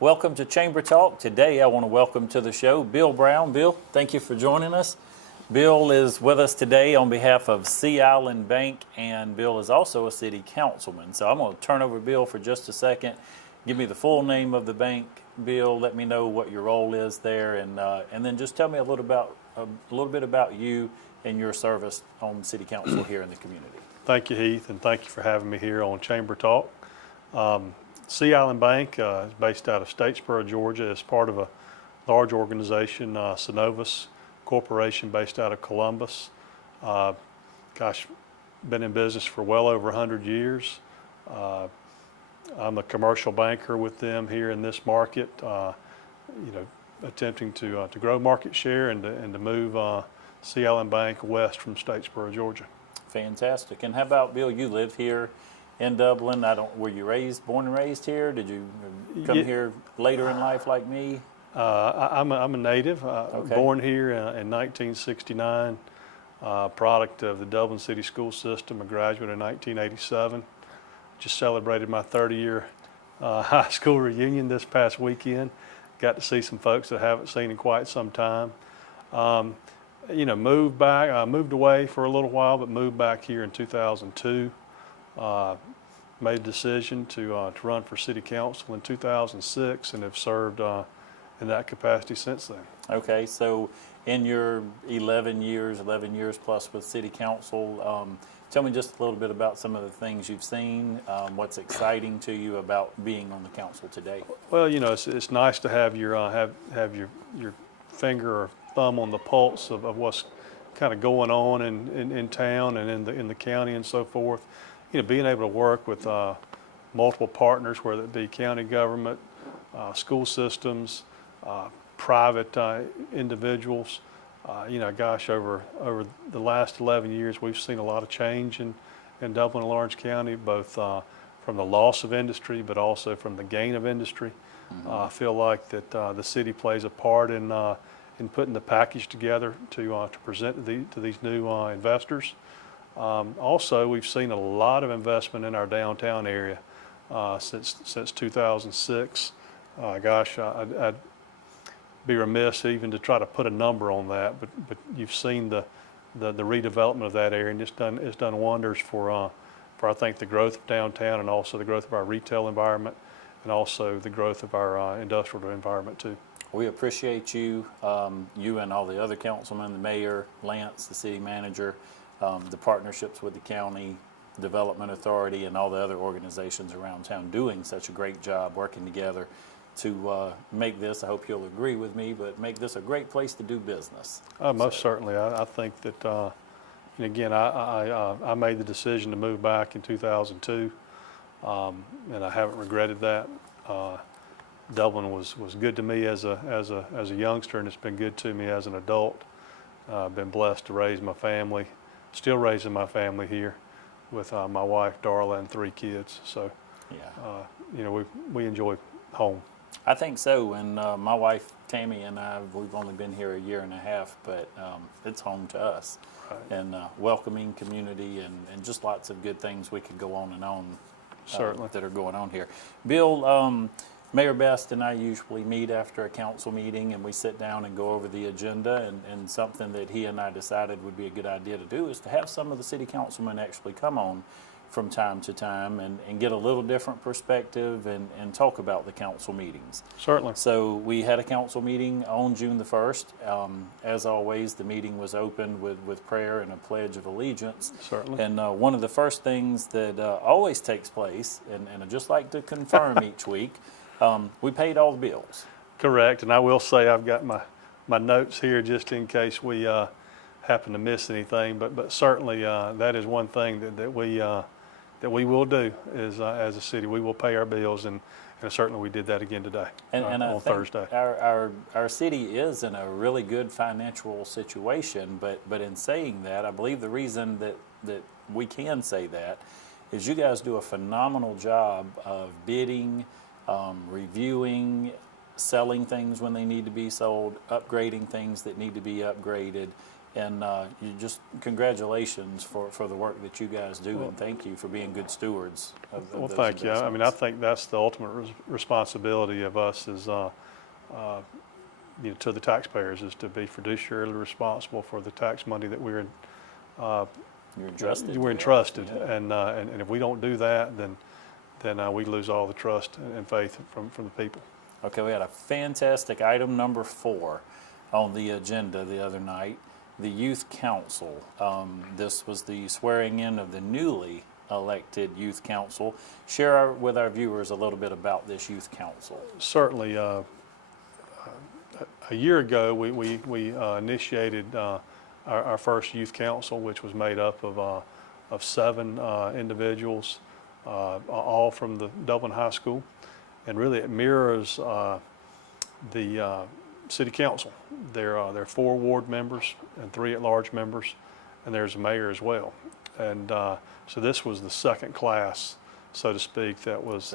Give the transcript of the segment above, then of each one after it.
Welcome to Chamber Talk. Today I want to welcome to the show Bill Brown. Bill, thank you for joining us. Bill is with us today on behalf of Sea Island Bank, and Bill is also a city councilman. So I'm going to turn over to Bill for just a second. Give me the full name of the bank, Bill. Let me know what your role is there, and then just tell me a little bit about you and your service on City Council here in the community. Thank you, Heath, and thank you for having me here on Chamber Talk. Sea Island Bank is based out of Statesboro, Georgia. It's part of a large organization, Synovus Corporation, based out of Columbus. Been in business for well over 100 years. I'm a commercial banker with them here in this market, attempting to grow market share and to move Sea Island Bank west from Statesboro, Georgia. Fantastic. And how about, Bill, you live here in Dublin. Were you born and raised here? Did you come here later in life like me? I'm a native, Okay. Born here in 1969, product of the Dublin City School System, a graduate in 1987. Just celebrated my 30-year high school reunion this past weekend. Got to see some folks that I haven't seen in quite some time. Moved away for a little while, but moved back here in 2002. Made a decision to run for city council in 2006 and have served in that capacity since then. Okay, so in your 11 years plus with city council, tell me just a little bit about some of the things you've seen, what's exciting to you about being on the council today. Well, it's nice to have your your finger or thumb on the pulse of what's kind of going on in town and in the county and so forth. Being able to work with multiple partners, whether it be county government, school systems, private individuals. Over the last 11 years, we've seen a lot of change in Dublin and Lawrence County, both from the loss of industry, but also from the gain of industry. Mm-hmm. I feel like that the city plays a part in putting the package together to present to these new investors. Also, we've seen a lot of investment in our downtown area since 2006. I'd be remiss even to try to put a number on that, but you've seen the redevelopment of that area, and it's done wonders for I think the growth of downtown and also the growth of our retail environment and also the growth of our industrial environment too. We appreciate you, you and all the other councilmen, the mayor, Lance, the city manager, the partnerships with the county development authority and all the other organizations around town doing such a great job working together to make this, I hope you'll agree with me, but make this a great place to do business. Most certainly. I think that, and again, I made the decision to move back in 2002, and I haven't regretted that. Dublin was good to me as a youngster, and it's been good to me as an adult. I've been blessed to raise my family, still raising my family here with my wife Darla and 3 kids. So, yeah. We enjoy home. I think so, and my wife Tammy and we've only been here a year and a half, but it's home to us. Right. And welcoming community and just lots of good things we could go on and on Certainly. That are going on here. Bill, Mayor Best and I usually meet after a council meeting and we sit down and go over the agenda, and something that he and I decided would be a good idea to do is to have some of the city councilmen actually come on from time to time and get a little different perspective and talk about the council meetings. Certainly. So we had a council meeting on June the 1st. As always, the meeting was opened with prayer and a pledge of allegiance. Certainly. And one of the first things that always takes place, and I'd just like to confirm each week, we paid all the bills. Correct, and I will say I've got my notes here just in case we happen to miss anything, but certainly that is one thing that we will do is as a city. We will pay our bills, and certainly we did that again today on Thursday. Our city is in a really good financial situation, but in saying that, I believe the reason that we can say that is you guys do a phenomenal job of bidding, reviewing, selling things when they need to be sold, upgrading things that need to be upgraded, And you just congratulations for the work that you guys do, and thank you for being good stewards of Well, those thank you. I mean, I investments. think that's the ultimate responsibility of us as, to the taxpayers, is to be fiduciarily responsible for the tax money that we're You're entrusted. we're entrusted. Yeah. And if we don't do that, then we lose all the trust and faith from the people. Okay, we had a fantastic item number 4 on the agenda the other night, the Youth Council. This was the swearing in of the newly elected Youth Council. Share with our viewers a little bit about this Youth Council. Certainly, a year ago, we initiated our first Youth Council, which was made up of 7 individuals, all from the Dublin High School. And really it mirrors the City Council. There are 4 ward members and 3 at-large members, and there's a mayor as well. And so this was the second class, so to speak, that was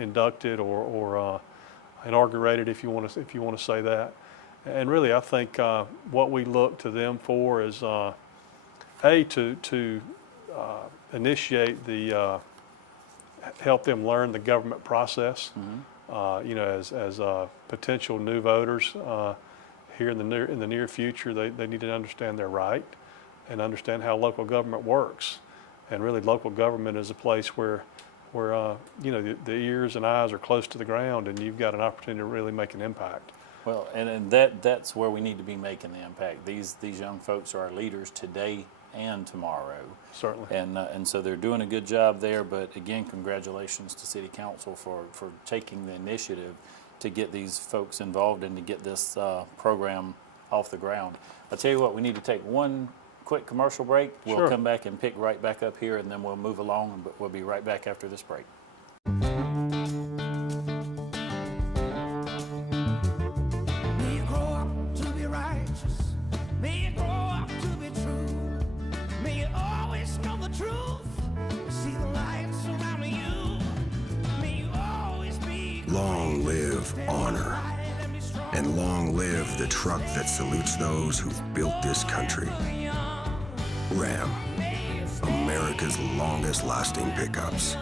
inducted or inaugurated, if you want to say that. And really, I think what we look to them for is to initiate the help them learn the government process. As potential new voters here in the near future, they need to understand their right and understand how local government works. And really, local government is a place where the ears and eyes are close to the ground, and you've got an opportunity to really make an impact. Well, and that's where we need to be making the impact. These young folks are our leaders today and tomorrow. Certainly. And so they're doing a good job there, but again, congratulations to City Council for taking the initiative to get these folks involved and to get this program off the ground. I'll tell you what, we need to take one quick commercial break. We'll Sure. come back and pick right back up here, and then we'll move along, but we'll be right back after this break. May you grow up to be righteous. May you grow up to be true. May you always know the truth. See the light surrounding you. May you always be Long live honor, and long live the truck that salutes those who've built this country. Ram, America's longest lasting pickups.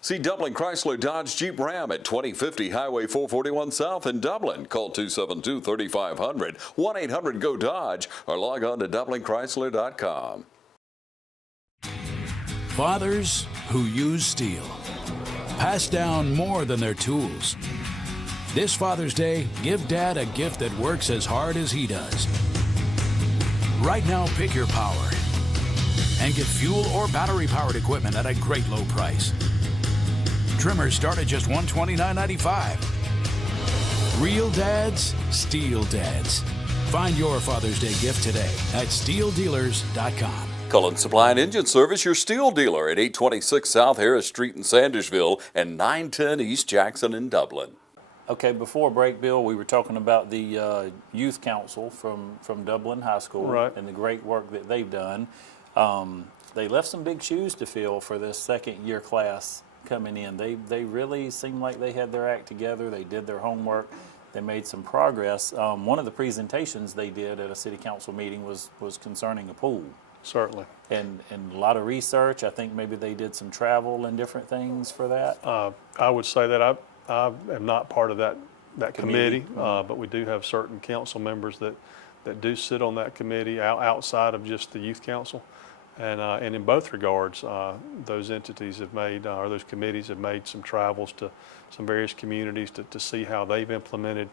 See Dublin Chrysler Dodge Jeep Ram at 2050 Highway 441 South in Dublin. Call 272-3500, 1-800-GO-DODGE, or log on to dublinchrysler.com. Fathers who use steel pass down more than their tools. This Father's Day, give Dad a gift that works as hard as he does. Right now, pick your power and get fuel or battery-powered equipment at a great low price. Trimmers start at just $129.95. Real dads, steel dads. Find your Father's Day gift today at steeldealers.com. Cullen Supply and Engine Service, your steel dealer at 826 South Harris Street in Sandersville and 910 East Jackson in Dublin. Okay, before break, Bill, we were talking about the Youth Council from Dublin High School, Right. and the great work that they've done. They left some big shoes to fill for this second-year class coming in. They really seemed like they had their act together. They did their homework. They made some progress. One of the presentations they did at a city council meeting was concerning a pool. Certainly. And a lot of research. I think maybe they did some travel and different things for that. I would say that I am not part of that committee, Mm-hmm. but we do have certain council members that do sit on that committee outside of just the youth council. And in both regards, those entities have made, or those committees have made some travels to some various communities to see how they've implemented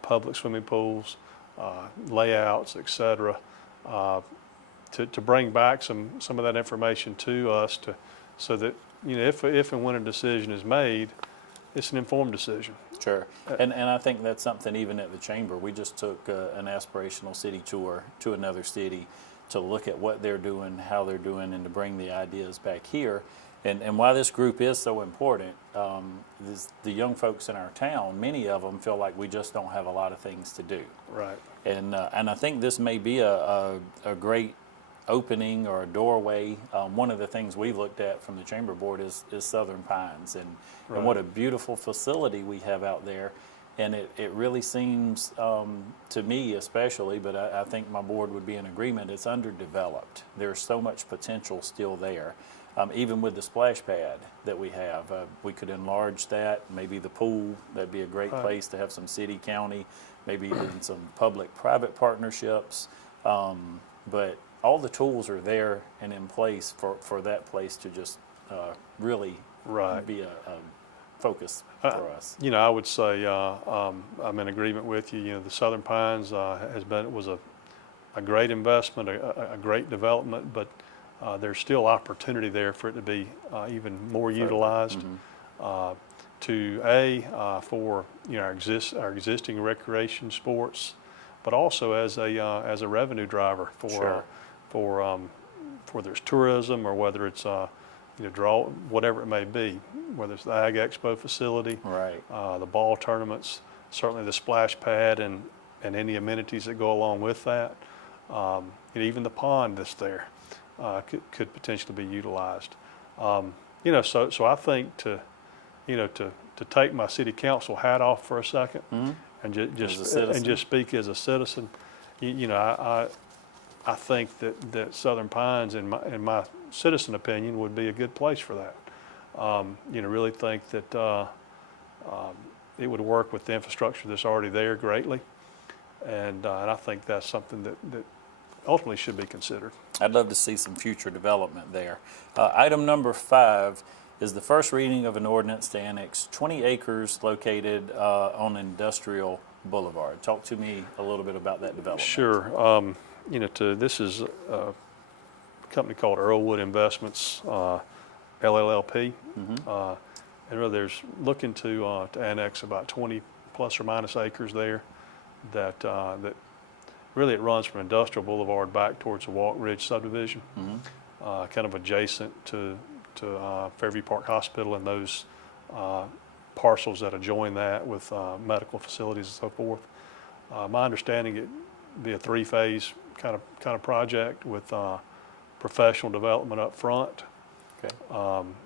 public swimming pools, layouts, et cetera, to bring back some of that information to us so that, if and when a decision is made, it's an informed decision. Sure. And I think that's something even at the Chamber. We just took an aspirational city tour to another city to look at what they're doing, how they're doing, and to bring the ideas back here. And why this group is so important, the young folks in our town, many of them feel like we just don't have a lot of things to do. Right. And I think this may be a great opening or a doorway. One of the things we looked at from the Chamber Board is Southern Pines, and what a beautiful facility we have out there. And it really seems, to me especially, but I think my board would be in agreement, it's underdeveloped. There's so much potential still there. Even with the splash pad that we have, we could enlarge that, maybe the pool, that'd be a great place to have some city, county, maybe even some public-private partnerships. But all the tools are there and in place for that place to just really be a focus for us. You know, I would say I'm in agreement with you. You know, the Southern Pines was a great investment, a great development, but there's still opportunity there for it to be even more utilized. For our existing recreation sports, but also as a revenue driver for whether it's tourism or whether it's draw, whatever it may be, whether it's the Ag Expo facility, the ball tournaments, certainly the splash pad and any amenities that go along with that, even the pond that's there could potentially be utilized. So I think to take my city council hat off for a second and just speak as a citizen, I think that Southern Pines, in my citizen opinion, would be a good place for that. Really think that it would work with the infrastructure that's already there greatly, and I think that's something that ultimately should be considered. I'd love to see some future development there. Item number 5 is the first reading of an ordinance to annex 20 acres located on Industrial Boulevard. Talk to me a little bit about that development. Sure. This is a company called Earlwood Investments, LLLP. And really there's looking to annex about 20 plus or minus acres there that really it runs from Industrial Boulevard back towards the Walk Ridge subdivision, kind of adjacent to Fairview Park Hospital and those parcels that adjoin that with medical facilities and so forth. My understanding it'd be a 3-phase kind of project with professional development up front. Okay.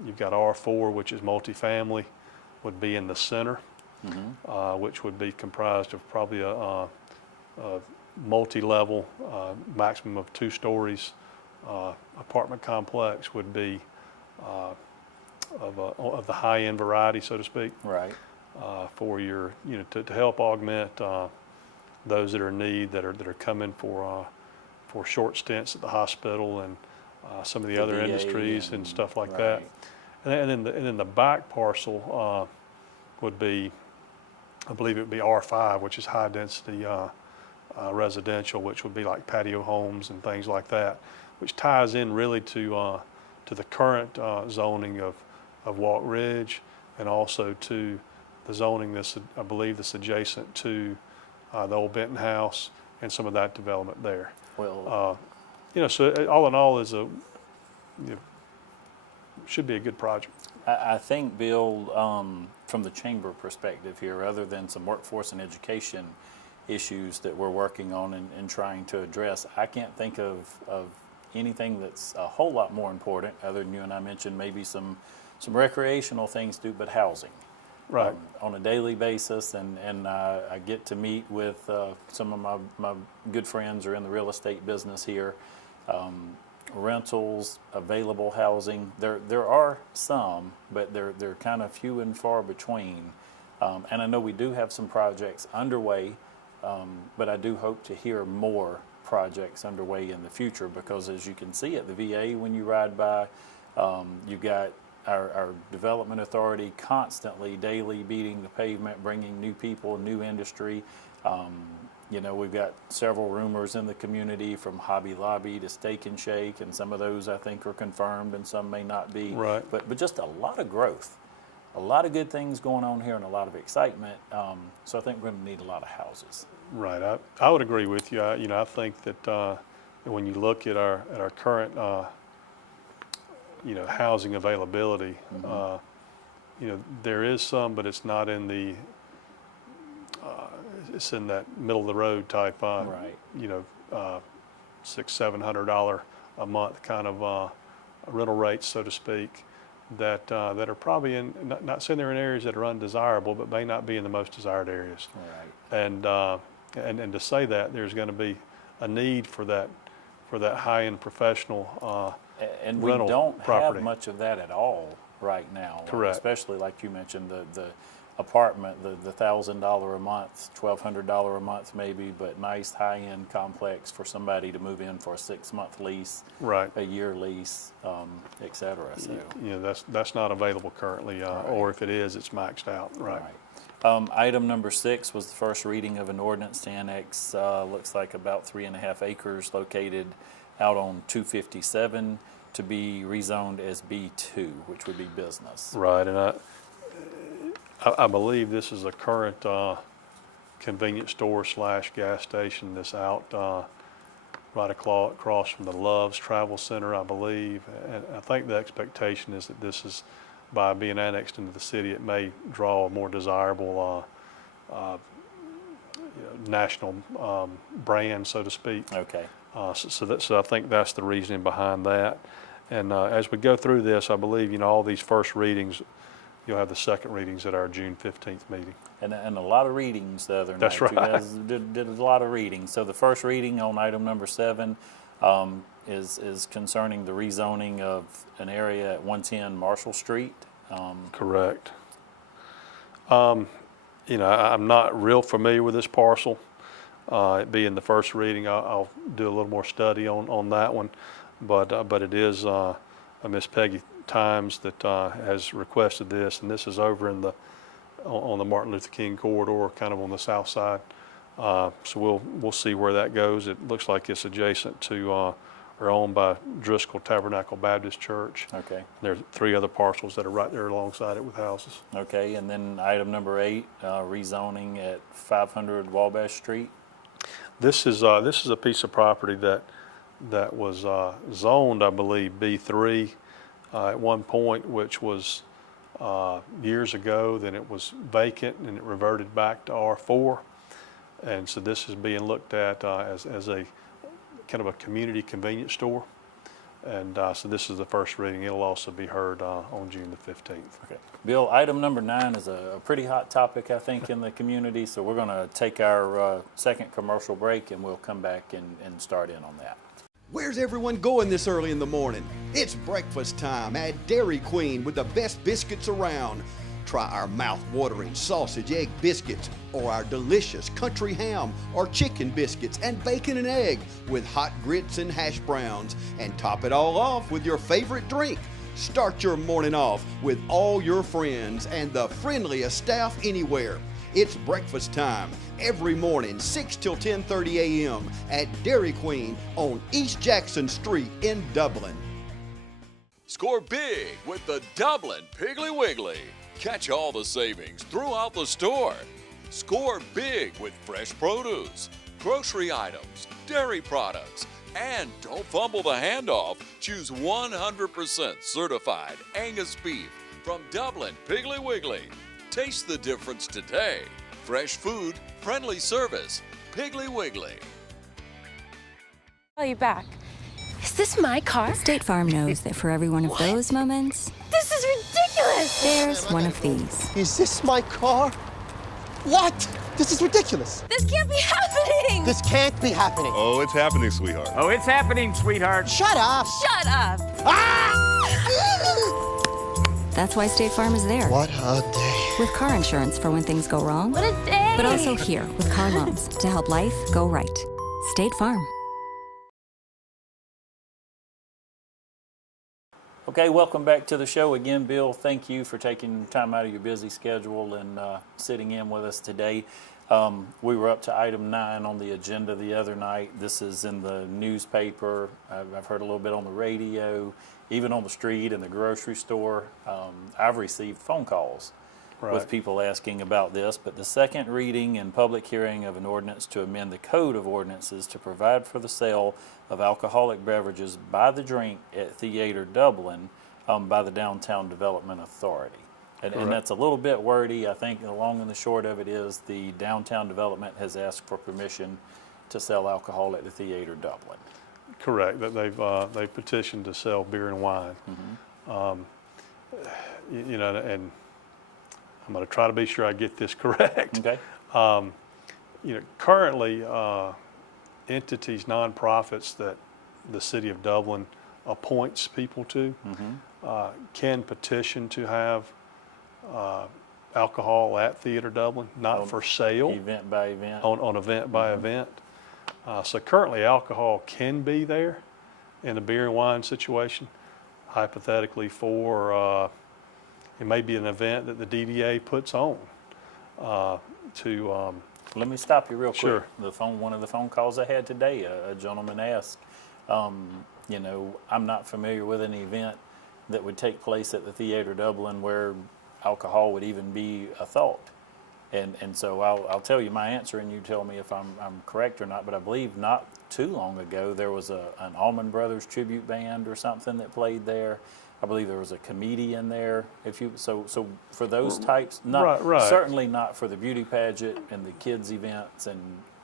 You've got R4, which is multifamily, would be in the center, which would be comprised of probably a multi-level, maximum of 2 stories apartment complex would be of the high-end variety, so to speak. Right. For your, to help augment those that are in need, that are coming for short stints at the hospital and some of the other industries and stuff like that. And then the back parcel would be, I believe it would be R5, which is high density residential, which would be like patio homes and things like that, which ties in really to the current zoning of Walk Ridge, and also to the zoning that's, I believe, that's adjacent to the old Benton House and some of that development there. Well, so all in all, should be a good project. I think, Bill, from the chamber perspective here, other than some workforce and education issues that we're working on and trying to address, I can't think of anything that's a whole lot more important, other than you and I mentioned maybe some recreational things to do, but housing. Right. On a daily basis, and I get to meet with some of my good friends who are in the real estate business here. Rentals, available housing, there are some, but they're kind of few and far between. And I know we do have some projects underway, but I do hope to hear more projects underway in the future, because as you can see at the VA when you ride by, you've got our development authority constantly, daily beating the pavement, bringing new people, new industry. We've got several rumors in the community, from Hobby Lobby to Steak and Shake, and some of those I think are confirmed and some may not be. Right. But just a lot of growth, a lot of good things going on here, and a lot of excitement. So I think we're going to need a lot of houses. Right. I would agree with you. I think that when you look at our current housing availability, there is some, but it's not in the it's in that middle of the road type, $600-700 a month kind of rental rates, so to speak. that are probably not saying they're in areas that are undesirable, but may not be in the most desired areas. Right. And to say that there's going to be a need for that high-end professional And we rental don't property. have much of that at all right now. Correct. Especially like you mentioned, the apartment, the $1,000 a month, $1,200 a month maybe, but nice high-end complex for somebody to move in for a 6-month lease, Right. a year lease, et cetera. So. You know, that's not available currently, or if it is, it's maxed out. Right. Item number 6 was the first reading of an ordinance to annex, looks like about 3.5 acres located out on 257 to be rezoned as B2, which would be business. Right, and I believe this is a current convenience store / gas station that's out right across from the Love's Travel Center, I believe. And I think the expectation is that this is, by being annexed into the city, it may draw a more desirable national brand, so to speak. Okay. So I think that's the reasoning behind that. And as we go through this, I believe, all these first readings, you'll have the second readings at our June 15th meeting. And a lot of readings the other night. That's right. You guys did a lot of readings. So the first reading on item number 7 is concerning the rezoning of an area at 110 Marshall Street. Correct. I'm not real familiar with this parcel. It being the first reading, I'll do a little more study on that one. But it is Miss Peggy Times that has requested this, and this is over on the Martin Luther King corridor, kind of on the south side. So we'll see where that goes. It looks like it's adjacent to or owned by Driscoll Tabernacle Baptist Church. Okay. There are 3 other parcels that are right there alongside it with houses. Okay, and then item number 8, rezoning at 500 Wabash Street. This is a piece of property that was zoned, I believe, B3 at one point, which was years ago. Then it was vacant and it reverted back to R4. And so this is being looked at as a kind of a community convenience store. And so this is the first reading. It'll also be heard on June the 15th. Okay. Bill, item number 9 is a pretty hot topic, I think, in the community. So we're going to take our second commercial break, and we'll come back and start in on that. Where's everyone going this early in the morning? It's breakfast time at Dairy Queen with the best biscuits around. Try our mouth-watering sausage egg biscuits or our delicious country ham or chicken biscuits and bacon and egg with hot grits and hash browns. And top it all off with your favorite drink. Start your morning off with all your friends and the friendliest staff anywhere. It's breakfast time every morning, 6 till 10:30 a.m. at Dairy Queen on East Jackson Street in Dublin. Score big with the Dublin Piggly Wiggly. Catch all the savings throughout the store. Score big with fresh produce, grocery items, dairy products, and don't fumble the handoff. Choose 100% certified Angus beef from Dublin Piggly Wiggly. Taste the difference today. Fresh food, friendly service. Piggly Wiggly. Call you back. Is this my car? State Farm knows that for every one of those moments, This is ridiculous! there's one of these. Is this my car? What? This is ridiculous. This can't be happening! This can't be happening. Oh, it's happening, sweetheart. Oh, it's happening, sweetheart. Shut up. Shut up! That's why State Farm is there. What a day. With car insurance for when things go wrong, What a day! but also here with car loans to help life go right. State Farm. Okay, welcome back to the show again, Bill. Thank you for taking time out of your busy schedule and sitting in with us today. We were up to item 9 on the agenda the other night. This is in the newspaper. I've heard a little bit on the radio, even on the street, in the grocery store. I've received phone calls with people asking about this, but the second reading and public hearing of an ordinance to amend the Code of Ordinances to provide for the sale of alcoholic beverages by the drink at Theater Dublin by the Downtown Development Authority. And that's a little bit wordy. I think the long and the short of it is the Downtown Development has asked for permission to sell alcohol at the Theater Dublin. Correct. That they've petitioned to sell beer and wine. you know, and I'm going to try to be sure I get this correct. Okay. You know, currently, entities, nonprofits that the city of Dublin appoints people to can petition to have alcohol at Theater Dublin, not for sale, Event by event. on event by event. So currently, alcohol can be there in a beer and wine situation. Hypothetically, for it may be an event that the DDA puts on to. Let me stop you real quick. Sure. One of the phone calls I had today, a gentleman asked, you know, I'm not familiar with an event that would take place at the Theater Dublin where alcohol would even be a thought. And so I'll tell you my answer, and you tell me if I'm correct or not. But I believe not too long ago there was an Allman Brothers tribute band or something that played there. I believe there was a comedian there. So for those types, not Right. certainly not for the beauty pageant and the kids events and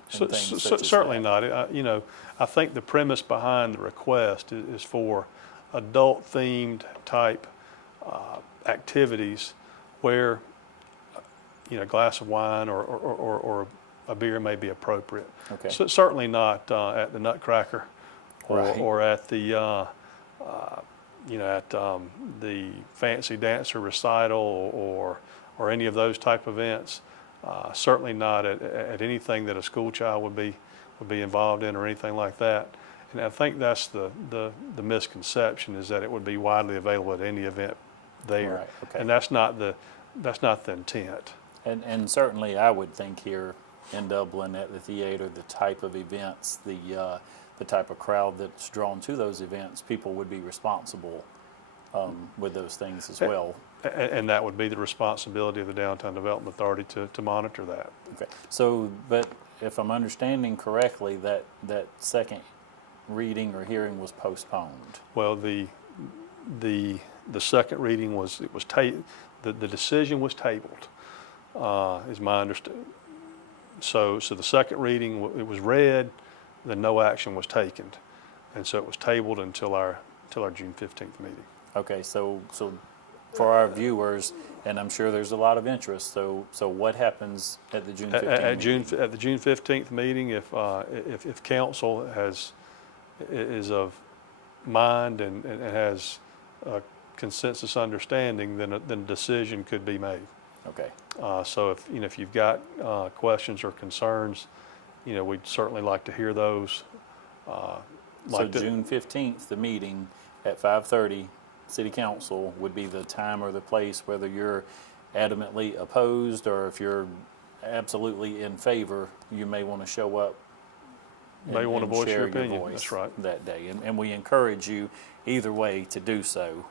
things such as certainly that. not. You know, I think the premise behind the request is for adult-themed type activities where, you know, a glass of wine or a beer may be appropriate. Okay. So certainly not at the Nutcracker Right. or at the you know, at the fancy dancer recital or any of those type events. Certainly not at anything that a school child would be involved in or anything like that. And I think that's the misconception, is that it would be widely available at any event there. Right, okay. And that's not the intent. And certainly I would think here in Dublin at the theater, the type of events, the type of crowd that's drawn to those events, people would be responsible with those things as well. And that would be the responsibility of the Downtown Development Authority to monitor that. Okay. So, but if I'm understanding correctly, that second reading or hearing was postponed. Well, the second reading was the decision was tabled, is my understanding. So the second reading, it was read, then no action was taken, and so it was tabled until our June 15th meeting. Okay, so for our viewers, and I'm sure there's a lot of interest. So what happens at the June 15th meeting? At the June 15th meeting, if council is of mind and has a consensus understanding, then a decision could be made. Okay. So if you've got questions or concerns, you know, we'd certainly like to hear those. June 15th, the meeting at 5:30, City Council would be the time or the place, whether you're adamantly opposed or if you're absolutely in favor, you may want to show up want to voice share your opinion. voice That's right. that day. And we encourage you either way to do so.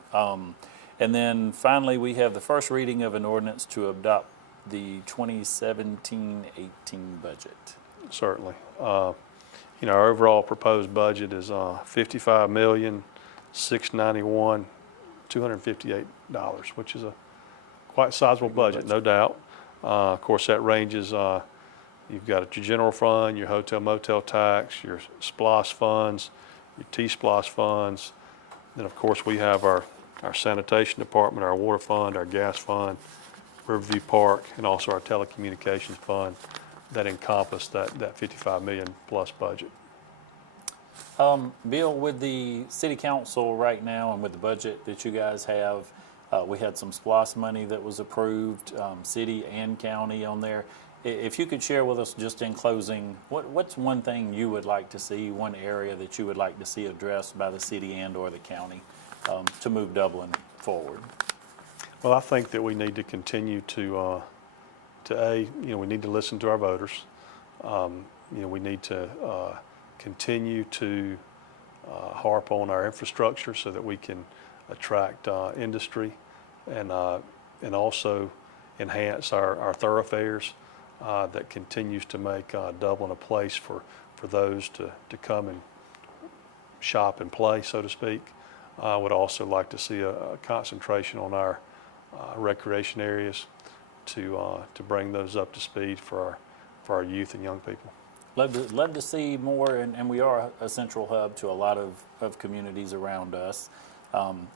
And then finally, we have the first reading of an ordinance to adopt the 2017-18 budget. Certainly. You know, our overall proposed budget is $55,691,258, which is a quite sizable budget, no doubt. Of course, that ranges, you've got your general fund, your hotel motel tax, your SPLOS funds, your T-SPLOS funds. Then, of course, we have our sanitation department, our water fund, our gas fund, Riverview Park, and also our telecommunications fund that encompass that 55 million plus budget. Bill, with the city council right now and with the budget that you guys have, we had some SPLOS money that was approved, city and county on there. If you could share with us just in closing, what's one thing you would like to see, one area that you would like to see addressed by the city and or the county to move Dublin forward? Well, I think that we need to continue to we need to listen to our voters. We need to continue to harp on our infrastructure so that we can attract industry and also enhance our thoroughfares that continues to make Dublin a place for those to come and shop and play, so to speak. I would also like to see a concentration on our recreation areas to bring those up to speed for our youth and young people. Love to see more, and we are a central hub to a lot of communities around us.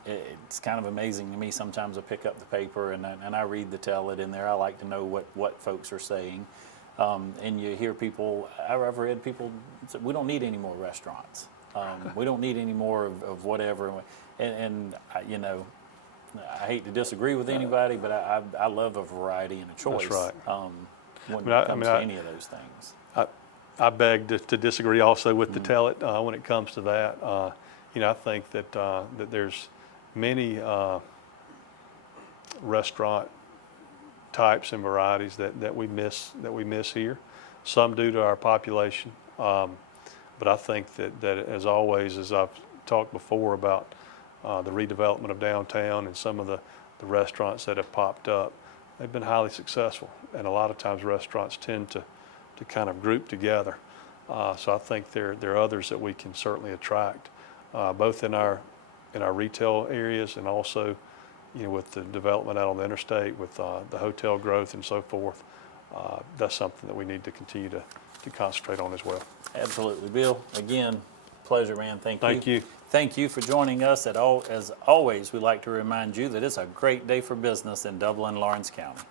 It's kind of amazing to me. Sometimes I pick up the paper and I read the tell it in there. I like to know what folks are saying. And you hear people, I've read people say, we don't need any more restaurants. We don't need any more of whatever. And you know, I hate to disagree with anybody, but I love a variety and a choice. That's right. When it comes to any of those things. I beg to disagree also with the tell it when it comes to that. You know, I think that that there's many restaurant types and varieties that we miss here. Some due to our population, but I think that as always, as I've talked before about the redevelopment of downtown and some of the restaurants that have popped up, they've been highly successful. And a lot of times restaurants tend to kind of group together. So I think there are others that we can certainly attract, both in our retail areas and also, you know, with the development out on the interstate, with the hotel growth and so forth. That's something that we need to continue to concentrate on as well. Absolutely. Bill, again, pleasure, man. Thank you. Thank you. Thank you for joining us. As always, we like to remind you that it's a great day for business in Dublin, Lawrence County.